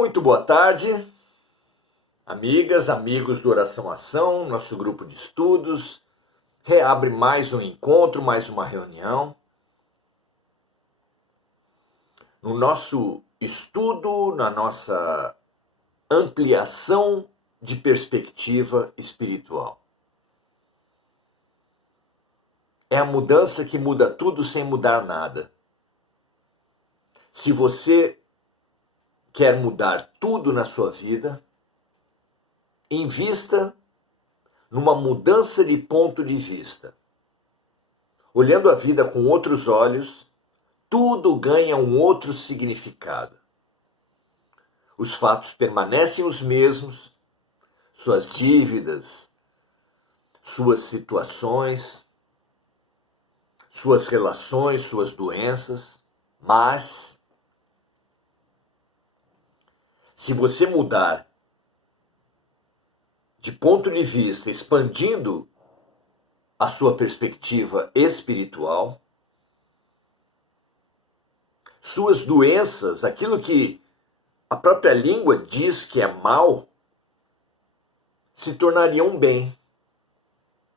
Muito boa tarde, amigas, amigos do Oração Ação, nosso grupo de estudos. Reabre mais um encontro, mais uma reunião. No nosso estudo, na nossa ampliação de perspectiva espiritual. É a mudança que muda tudo sem mudar nada. Se você quer mudar tudo na sua vida, invista numa mudança de ponto de vista. Olhando a vida com outros olhos, tudo ganha um outro significado. Os fatos permanecem os mesmos, suas dívidas, suas situações, suas relações, suas doenças, mas se você mudar de ponto de vista, expandindo a sua perspectiva espiritual, suas doenças, aquilo que a própria língua diz que é mal, se tornariam bem,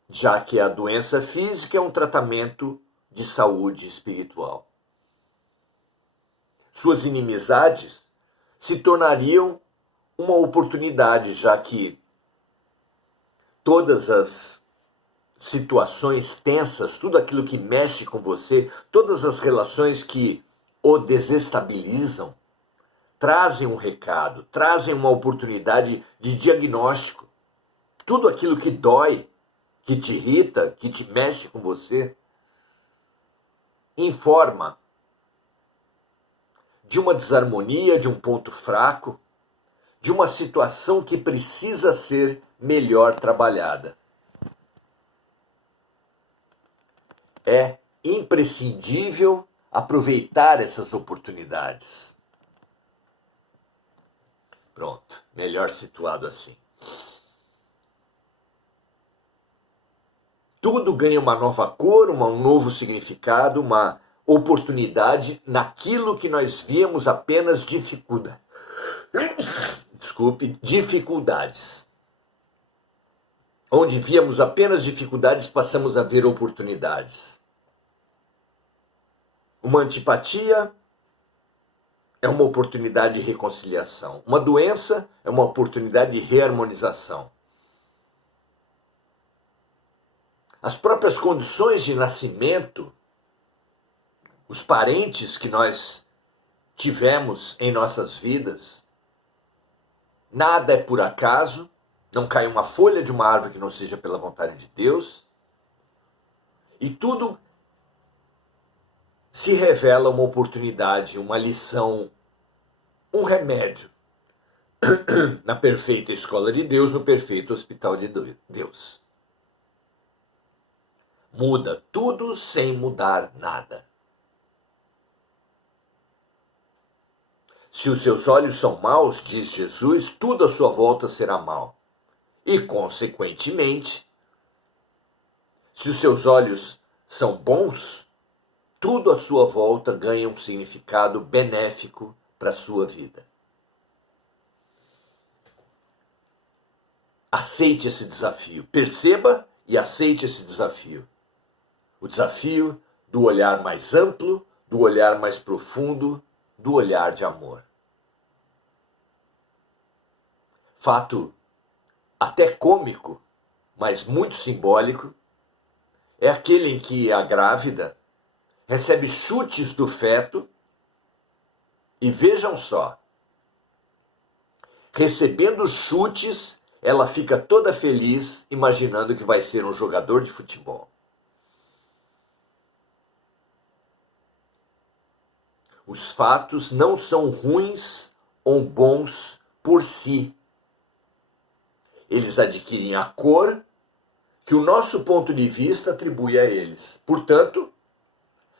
já que a doença física é um tratamento de saúde espiritual. Suas inimizades se tornariam uma oportunidade, já que todas as situações tensas, tudo aquilo que mexe com você, todas as relações que o desestabilizam, trazem um recado, trazem uma oportunidade de diagnóstico. Tudo aquilo que dói, que te irrita, que te mexe com você, informa de uma desarmonia, de um ponto fraco, de uma situação que precisa ser melhor trabalhada. É imprescindível aproveitar essas oportunidades. Pronto, melhor situado assim. Tudo ganha uma nova cor, um novo significado, uma oportunidade naquilo que nós víamos apenas dificuldades. Onde víamos apenas dificuldades, passamos a ver oportunidades. Uma antipatia é uma oportunidade de reconciliação. Uma doença é uma oportunidade de reharmonização. As próprias condições de nascimento, os parentes que nós tivemos em nossas vidas, nada é por acaso, não cai uma folha de uma árvore que não seja pela vontade de Deus, e tudo se revela uma oportunidade, uma lição, um remédio na perfeita escola de Deus, no perfeito hospital de Deus. Muda tudo sem mudar nada. Se os seus olhos são maus, diz Jesus, tudo à sua volta será mal. E, consequentemente, se os seus olhos são bons, tudo à sua volta ganha um significado benéfico para a sua vida. Aceite esse desafio. Perceba e aceite esse desafio. O desafio do olhar mais amplo, do olhar mais profundo, do olhar de amor. Fato até cômico, mas muito simbólico, é aquele em que a grávida recebe chutes do feto e vejam só, recebendo chutes, ela fica toda feliz imaginando que vai ser um jogador de futebol. Os fatos não são ruins ou bons por si. Eles adquirem a cor que o nosso ponto de vista atribui a eles. Portanto,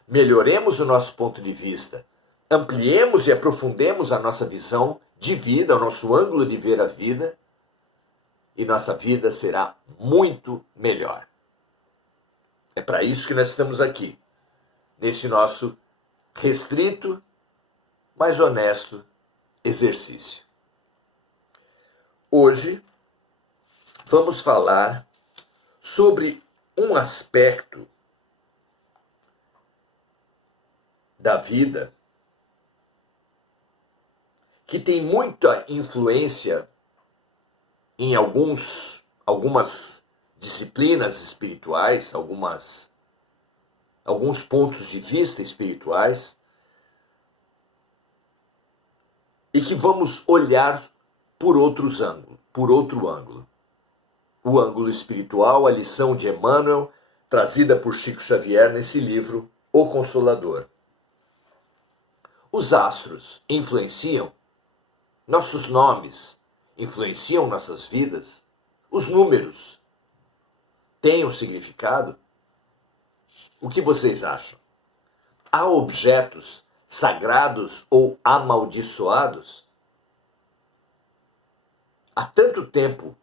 melhoremos o nosso ponto de vista, ampliemos e aprofundemos a nossa visão de vida, o nosso ângulo de ver a vida, e nossa vida será muito melhor. É para isso que nós estamos aqui, nesse nosso restrito, mas honesto exercício. Hoje vamos falar sobre um aspecto da vida que tem muita influência em algumas disciplinas espirituais, alguns pontos de vista espirituais, e que vamos olhar por outro ângulo. O ângulo espiritual, a lição de Emmanuel, trazida por Chico Xavier nesse livro, O Consolador. Os astros influenciam? Nossos nomes influenciam nossas vidas? Os números têm um significado? O que vocês acham? Há objetos sagrados ou amaldiçoados? Há tanto tempo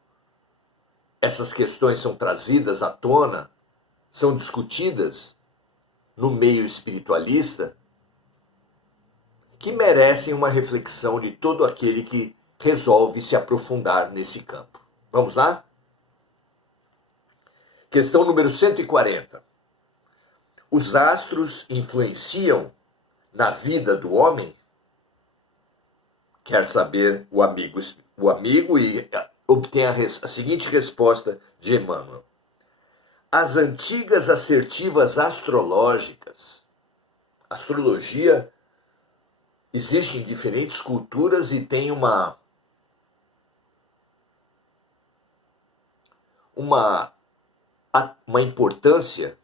essas questões são trazidas à tona, são discutidas no meio espiritualista, que merecem uma reflexão de todo aquele que resolve se aprofundar nesse campo. Vamos lá? Questão número 140. Os astros influenciam na vida do homem? Quer saber o amigo e obtém a seguinte resposta de Emmanuel. As antigas assertivas astrológicas, astrologia existe em diferentes culturas e tem uma importância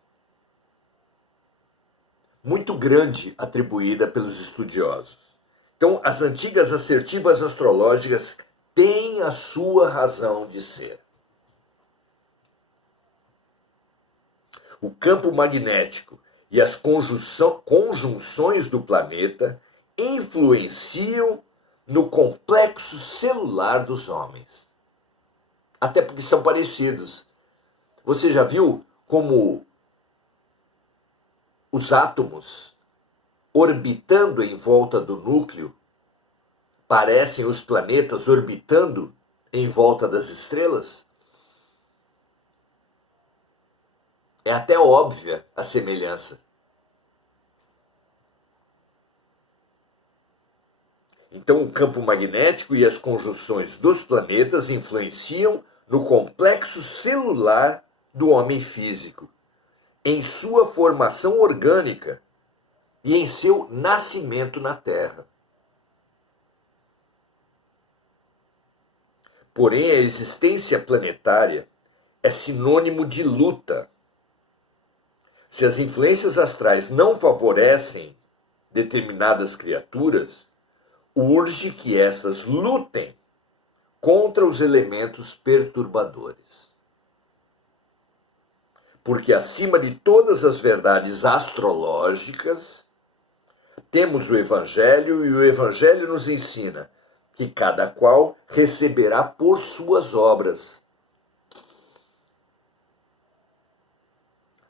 muito grande atribuída pelos estudiosos. Então, as antigas assertivas astrológicas têm a sua razão de ser. O campo magnético e as conjunções do planeta influenciam no complexo celular dos homens. Até porque são parecidos. Você já viu como os átomos, orbitando em volta do núcleo, parecem os planetas orbitando em volta das estrelas? É até óbvia a semelhança. Então, o campo magnético e as conjunções dos planetas influenciam no complexo celular do homem físico, em sua formação orgânica e em seu nascimento na Terra. Porém, a existência planetária é sinônimo de luta. Se as influências astrais não favorecem determinadas criaturas, urge que estas lutem contra os elementos perturbadores. Porque acima de todas as verdades astrológicas, temos o Evangelho, e o Evangelho nos ensina que cada qual receberá por suas obras,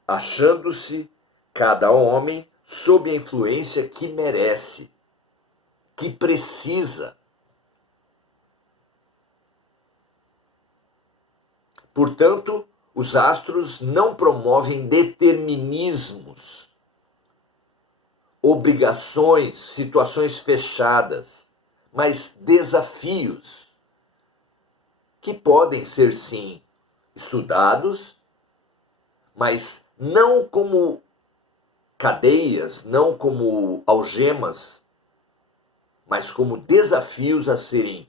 achando-se cada homem sob a influência que merece, que precisa. Portanto, os astros não promovem determinismos, obrigações, situações fechadas, mas desafios que podem ser, sim, estudados, mas não como cadeias, não como algemas, mas como desafios a serem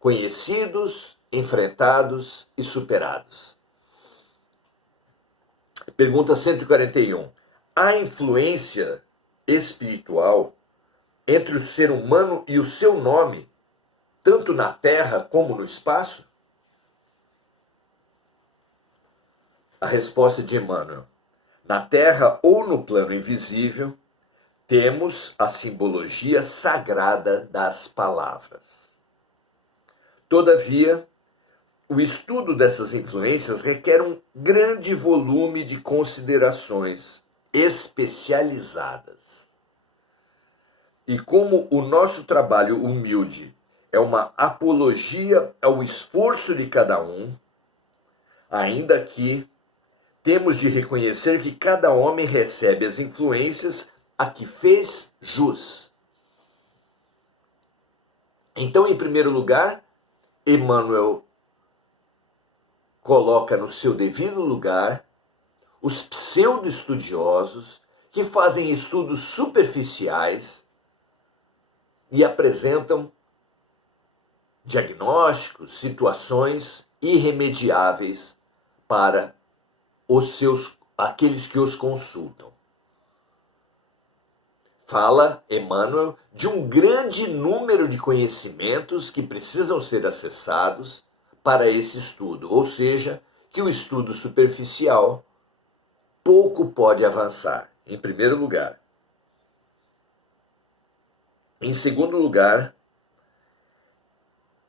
conhecidos, enfrentados e superados. Pergunta 141. Há influência espiritual entre o ser humano e o seu nome, tanto na Terra como no espaço? A resposta de Emmanuel. Na Terra ou no plano invisível, temos a simbologia sagrada das palavras. Todavia, o estudo dessas influências requer um grande volume de considerações especializadas. E como o nosso trabalho humilde é uma apologia ao esforço de cada um, ainda que temos de reconhecer que cada homem recebe as influências a que fez jus. Então, em primeiro lugar, Emmanuel coloca no seu devido lugar os pseudo-estudiosos que fazem estudos superficiais e apresentam diagnósticos, situações irremediáveis para aqueles que os consultam. Fala Emmanuel de um grande número de conhecimentos que precisam ser acessados para esse estudo, ou seja, que o estudo superficial pouco pode avançar, em primeiro lugar. Em segundo lugar,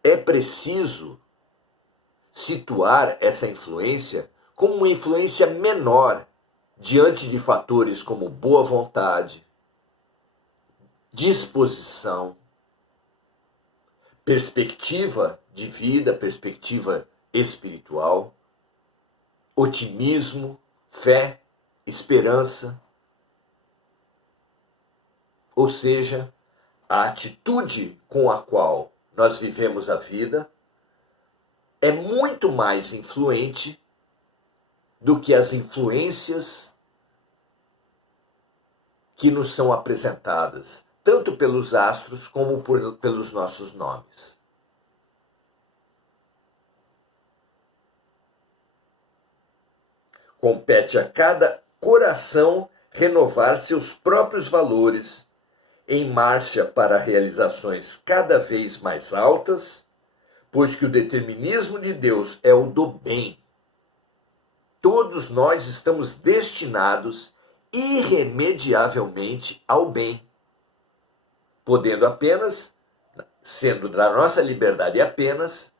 é preciso situar essa influência como uma influência menor diante de fatores como boa vontade, disposição, perspectiva de vida, perspectiva espiritual, otimismo, fé, esperança. Ou seja, a atitude com a qual nós vivemos a vida é muito mais influente do que as influências que nos são apresentadas, tanto pelos astros como pelos nossos nomes. Compete a cada coração renovar seus próprios valores em marcha para realizações cada vez mais altas, pois que o determinismo de Deus é o do bem. Todos nós estamos destinados irremediavelmente ao bem, podendo apenas, sendo da nossa liberdade apenas,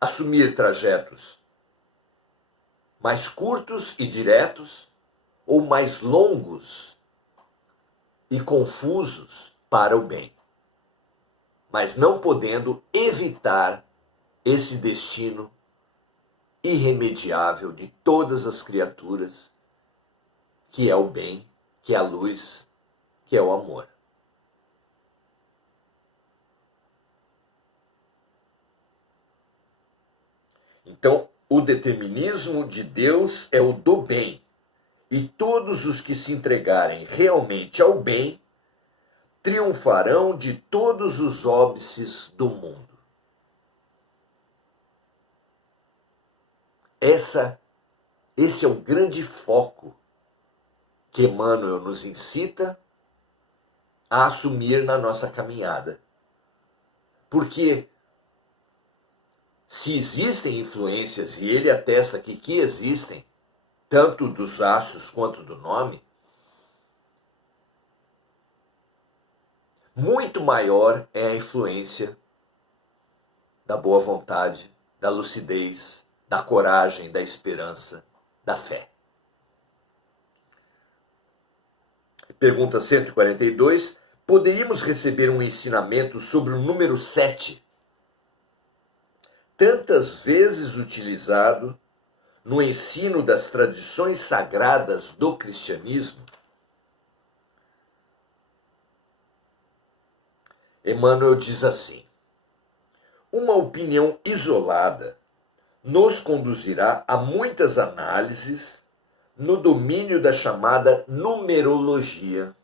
assumir trajetos mais curtos e diretos ou mais longos e confusos para o bem, mas não podendo evitar esse destino irremediável de todas as criaturas, que é o bem, que é a luz, que é o amor. Então, o determinismo de Deus é o do bem, e todos os que se entregarem realmente ao bem triunfarão de todos os óbices do mundo. Esse é o grande foco que Emmanuel nos incita a assumir na nossa caminhada. Porque se existem influências, e ele atesta aqui que existem, tanto dos astros quanto do nome, muito maior é a influência da boa vontade, da lucidez, da coragem, da esperança, da fé. Pergunta 142. Poderíamos receber um ensinamento sobre o número 7, tantas vezes utilizado no ensino das tradições sagradas do cristianismo? Emmanuel diz assim: uma opinião isolada nos conduzirá a muitas análises no domínio da chamada numerologia,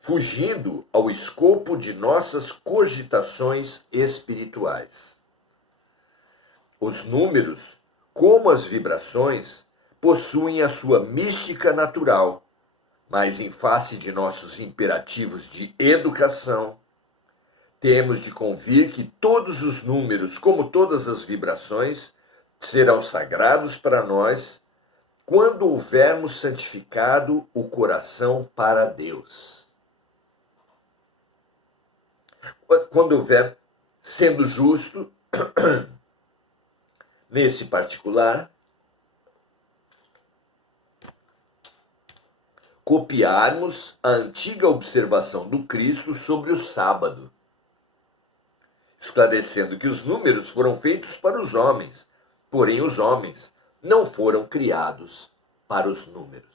fugindo ao escopo de nossas cogitações espirituais. Os números, como as vibrações, possuem a sua mística natural, mas em face de nossos imperativos de educação, temos de convir que todos os números, como todas as vibrações, serão sagrados para nós quando houvermos santificado o coração para Deus. Quando houver, sendo justo, nesse particular, copiarmos a antiga observação do Cristo sobre o sábado, esclarecendo que os números foram feitos para os homens, porém os homens não foram criados para os números.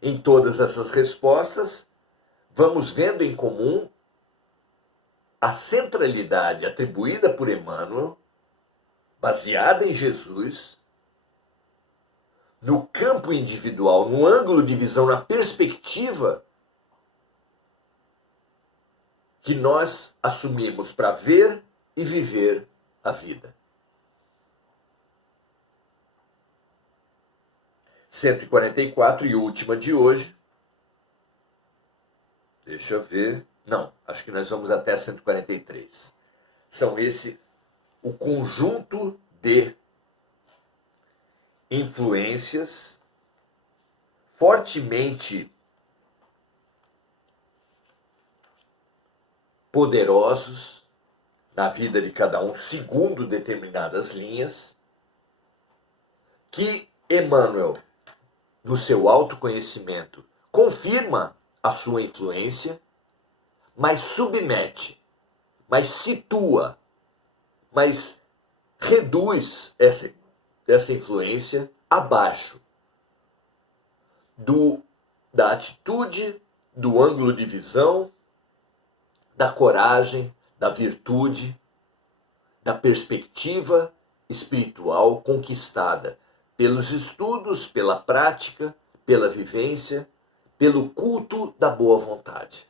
Em todas essas respostas, vamos vendo em comum a centralidade atribuída por Emmanuel, baseada em Jesus, no campo individual, no ângulo de visão, na perspectiva que nós assumimos para ver e viver a vida. 144 e última de hoje. Deixa eu ver. Não, acho que nós vamos até 143. São esse o conjunto de influências fortemente poderosos na vida de cada um, segundo determinadas linhas, que Emmanuel, no seu autoconhecimento, confirma a sua influência, mas submete, mas situa, mas reduz essa influência abaixo da atitude, do ângulo de visão, da coragem, da virtude, da perspectiva espiritual conquistada pelos estudos, pela prática, pela vivência, pelo culto da boa vontade.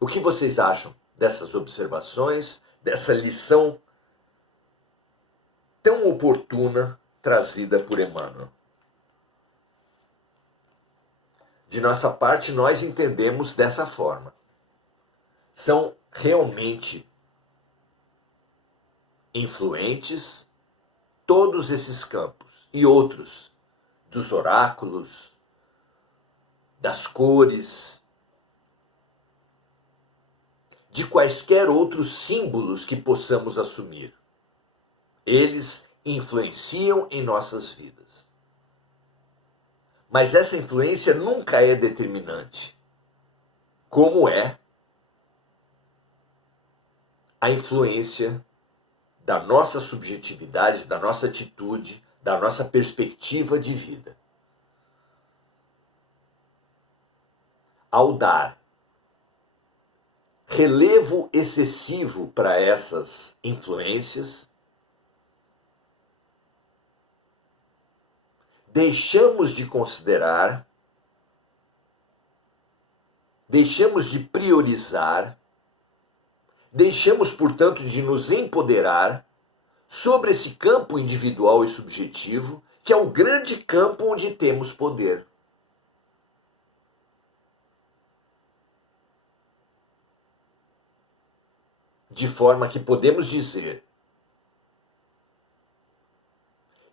O que vocês acham dessas observações, dessa lição tão oportuna trazida por Emmanuel? De nossa parte, nós entendemos dessa forma. São realmente influentes todos esses campos e outros, dos oráculos, das cores, de quaisquer outros símbolos que possamos assumir. Eles influenciam em nossas vidas. Mas essa influência nunca é determinante, como é a influência da nossa subjetividade, da nossa atitude, da nossa perspectiva de vida. Ao dar relevo excessivo para essas influências, deixamos de considerar, deixamos de priorizar, deixamos, portanto, de nos empoderar sobre esse campo individual e subjetivo, que é o grande campo onde temos poder. De forma que podemos dizer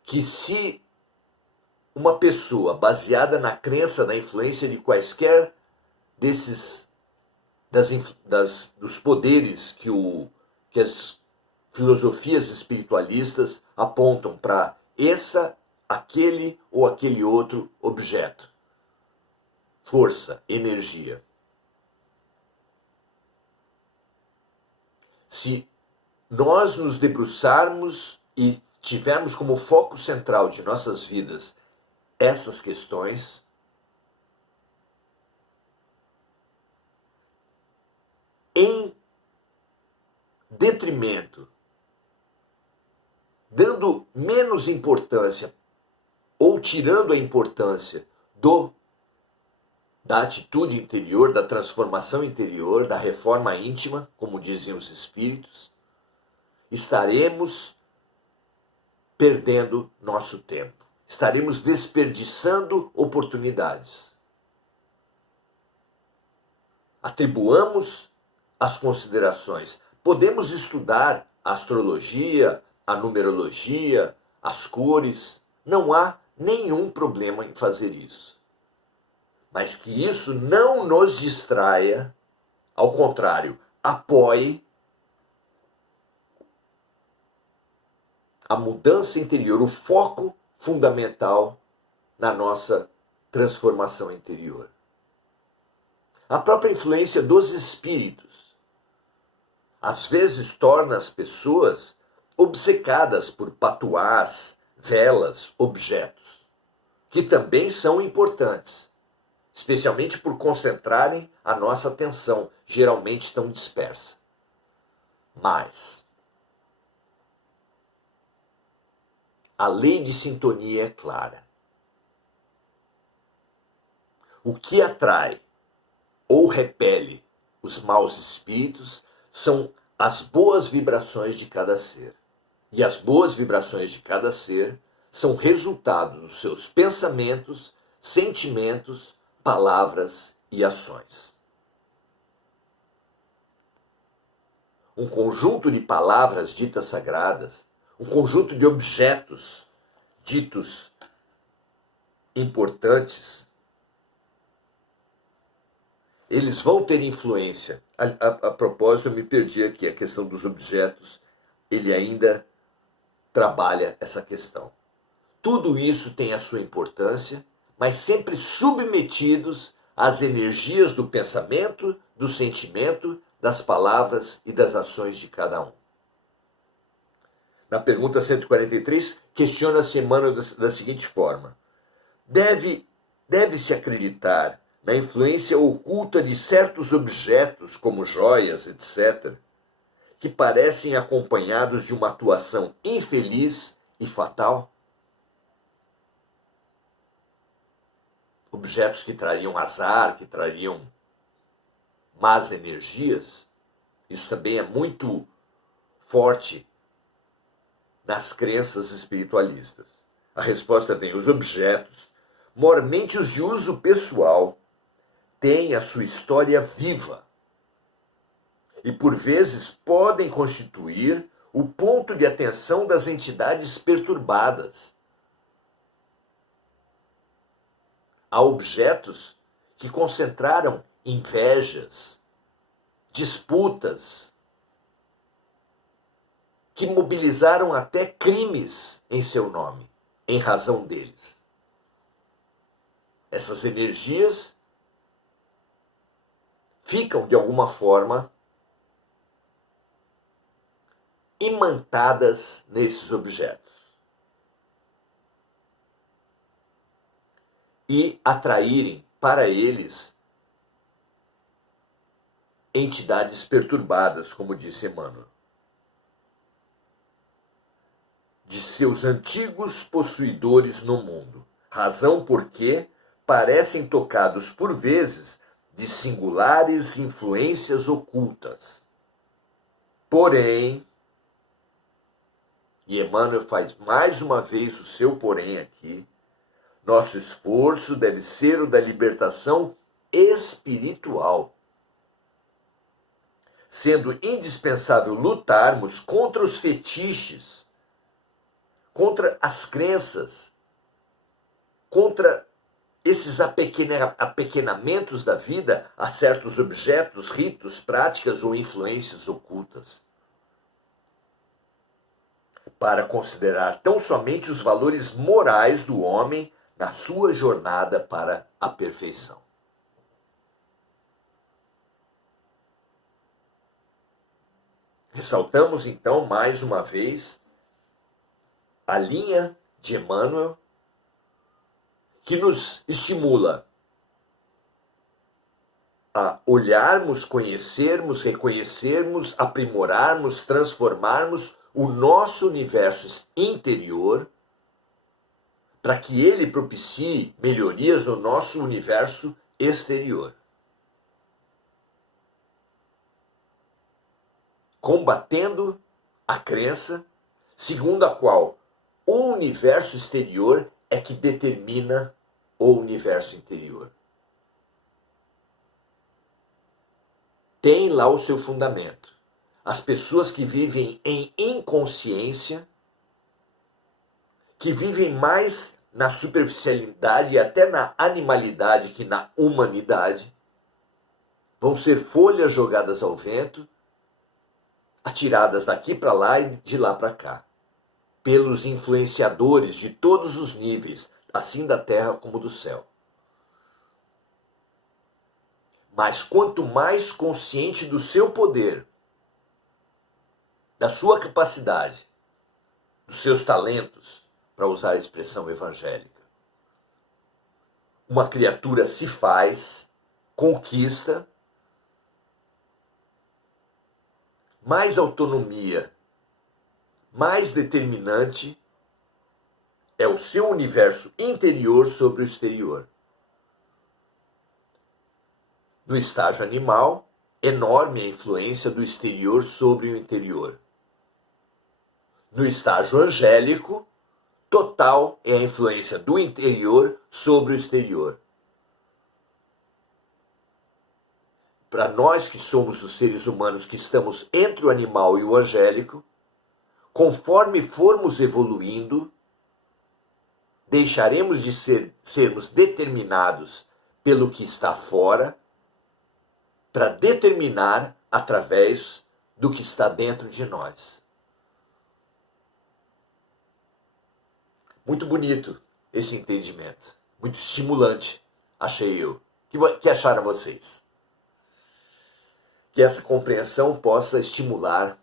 que se uma pessoa baseada na crença, na influência de quaisquer dos poderes que as filosofias espiritualistas apontam para aquele ou aquele outro objeto, força, energia. Se nós nos debruçarmos e tivermos como foco central de nossas vidas essas questões, em detrimento, dando menos importância ou tirando a importância da atitude interior, da transformação interior, da reforma íntima, como dizem os espíritos, estaremos perdendo nosso tempo. Estaremos desperdiçando oportunidades. Atribuamos as considerações. Podemos estudar a astrologia, a numerologia, as cores. Não há nenhum problema em fazer isso. Mas que isso não nos distraia, ao contrário, apoie a mudança interior, o foco fundamental na nossa transformação interior. A própria influência dos espíritos às vezes torna as pessoas obcecadas por patuás, velas, objetos, que também são importantes, especialmente por concentrarem a nossa atenção, geralmente tão dispersa. Mas a lei de sintonia é clara. O que atrai ou repele os maus espíritos são as boas vibrações de cada ser. E as boas vibrações de cada ser são resultado dos seus pensamentos, sentimentos, palavras e ações. Um conjunto de palavras ditas sagradas, um conjunto de objetos ditos importantes, eles vão ter influência. A propósito, eu me perdi aqui, a questão dos objetos, ele ainda trabalha essa questão. Tudo isso tem a sua importância, mas sempre submetidos às energias do pensamento, do sentimento, das palavras e das ações de cada um. Na pergunta 143, questiona-se Emmanuel da seguinte forma: deve-se acreditar na influência oculta de certos objetos, como joias, etc., que parecem acompanhados de uma atuação infeliz e fatal? Objetos que trariam azar, que trariam más energias? Isso também é muito forte nas crenças espiritualistas. A resposta vem: os objetos, mormente os de uso pessoal, têm a sua história viva e, por vezes, podem constituir o ponto de atenção das entidades perturbadas. Há objetos que concentraram invejas, disputas, que mobilizaram até crimes em seu nome, em razão deles. Essas energias ficam, de alguma forma, imantadas nesses objetos e atraírem para eles entidades perturbadas, como disse Emmanuel, de seus antigos possuidores no mundo, razão porque parecem tocados por vezes de singulares influências ocultas. Porém, e Emmanuel faz mais uma vez o seu porém aqui, nosso esforço deve ser o da libertação espiritual, sendo indispensável lutarmos contra os fetiches, contra as crenças, contra esses apequenamentos da vida a certos objetos, ritos, práticas ou influências ocultas, para considerar tão somente os valores morais do homem na sua jornada para a perfeição. Ressaltamos então mais uma vez a linha de Emmanuel, que nos estimula a olharmos, conhecermos, reconhecermos, aprimorarmos, transformarmos o nosso universo interior, para que ele propicie melhorias no nosso universo exterior. Combatendo a crença segundo a qual o universo exterior é que determina o universo interior. Tem lá o seu fundamento. As pessoas que vivem em inconsciência, que vivem mais na superficialidade e até na animalidade que na humanidade, vão ser folhas jogadas ao vento, atiradas daqui para lá e de lá para cá. pelos influenciadores de todos os níveis, assim da terra como do céu. Mas quanto mais consciente do seu poder, da sua capacidade, dos seus talentos, para usar a expressão evangélica, uma criatura se faz, conquista, mais autonomia, mais determinante é o seu universo interior sobre o exterior. No estágio animal, enorme a influência do exterior sobre o interior. No estágio angélico, total é a influência do interior sobre o exterior. Para nós que somos os seres humanos que estamos entre o animal e o angélico, conforme formos evoluindo, deixaremos de sermos determinados pelo que está fora, para determinar através do que está dentro de nós. Muito bonito esse entendimento, muito estimulante, achei eu. O que acharam vocês? Que essa compreensão possa estimular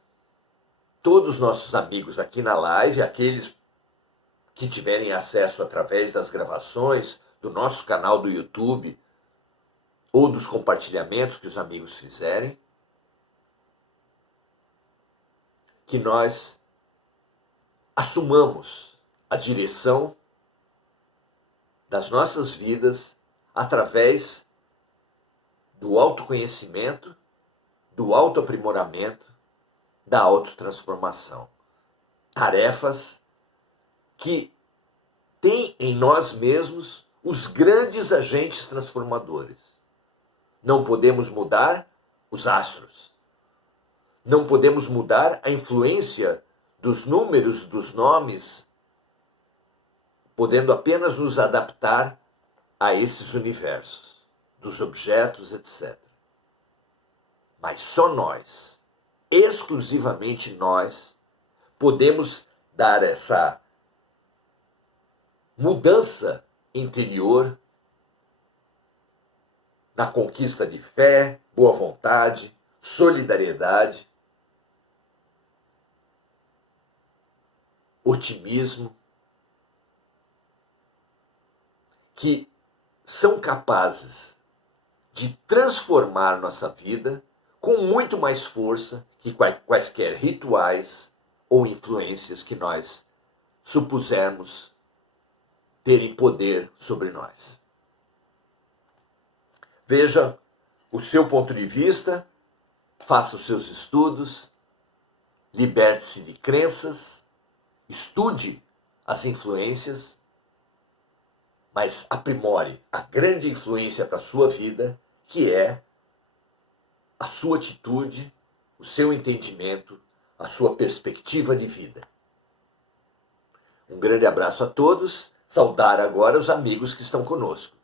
todos os nossos amigos aqui na live, aqueles que tiverem acesso através das gravações do nosso canal do YouTube ou dos compartilhamentos que os amigos fizerem, que nós assumamos a direção das nossas vidas através do autoconhecimento, do autoaprimoramento, da autotransformação. Tarefas que têm em nós mesmos os grandes agentes transformadores. Não podemos mudar os astros. Não podemos mudar a influência dos números, dos nomes, podendo apenas nos adaptar a esses universos, dos objetos, etc. Mas só nós, exclusivamente nós, podemos dar essa mudança interior na conquista de fé, boa vontade, solidariedade, otimismo, que são capazes de transformar nossa vida com muito mais força que quaisquer rituais ou influências que nós supusermos terem poder sobre nós. Veja o seu ponto de vista, faça os seus estudos, liberte-se de crenças, estude as influências, mas aprimore a grande influência para a sua vida, que é a sua atitude, o seu entendimento, a sua perspectiva de vida. Um grande abraço a todos, saudar agora os amigos que estão conosco.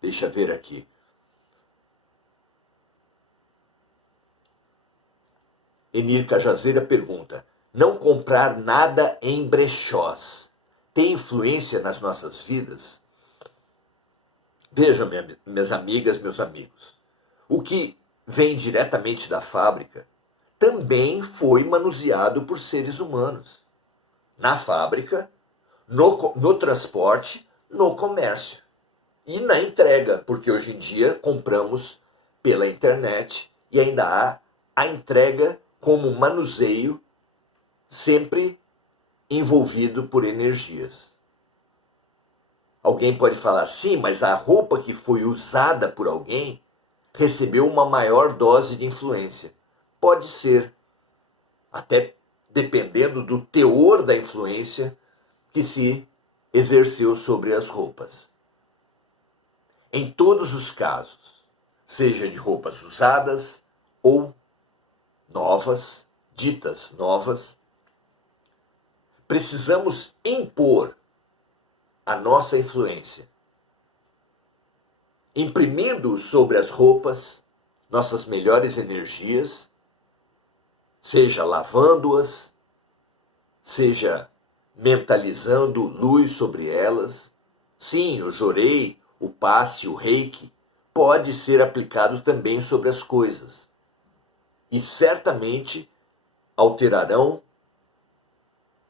Deixa eu ver aqui. Enir Cajazeira pergunta: não comprar nada em brechós tem influência nas nossas vidas? Vejam, minhas amigas, meus amigos, o que vem diretamente da fábrica também foi manuseado por seres humanos. Na fábrica, no transporte, no comércio. E na entrega, porque hoje em dia compramos pela internet e ainda há a entrega como manuseio sempre envolvido por energias. Alguém pode falar, sim, mas a roupa que foi usada por alguém recebeu uma maior dose de influência. Pode ser, até dependendo do teor da influência que se exerceu sobre as roupas. Em todos os casos, seja de roupas usadas ou novas, ditas novas, precisamos impor a nossa influência imprimindo sobre as roupas nossas melhores energias, seja lavando-as, seja mentalizando luz sobre elas. Sim, o jorei, o passe, o reiki pode ser aplicado também sobre as coisas. E certamente alterarão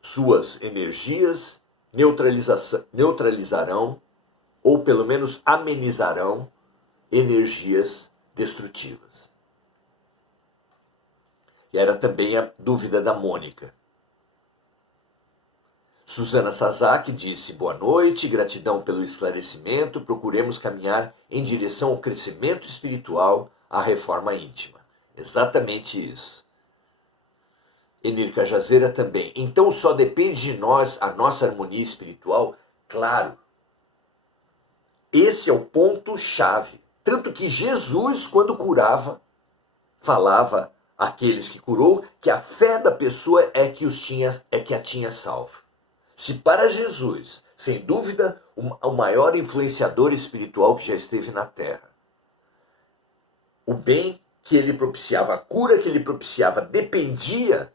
suas energias, neutralizarão ou pelo menos amenizarão energias destrutivas. E era também a dúvida da Mônica. Susana Sasaki disse: boa noite, gratidão pelo esclarecimento, procuremos caminhar em direção ao crescimento espiritual, à reforma íntima. Exatamente isso. Enir Cajazeira também. Então só depende de nós a nossa harmonia espiritual? Claro. Esse é o ponto-chave. Tanto que Jesus, quando curava, falava àqueles que curou que a fé da pessoa é que a tinha salvo. Se para Jesus, sem dúvida, o maior influenciador espiritual que já esteve na Terra, o bem que ele propiciava, a cura que ele propiciava, dependia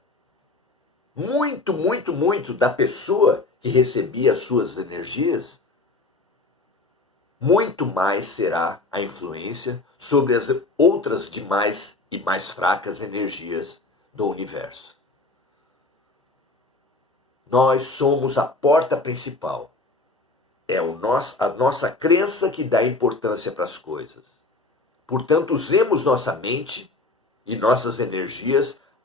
muito, muito, muito da pessoa que recebia as suas energias, muito mais será a influência sobre as outras demais e mais fracas energias do universo. Nós somos a porta principal. É a nossa crença que dá importância para as coisas. Portanto, usemos nossa mente e nossas energias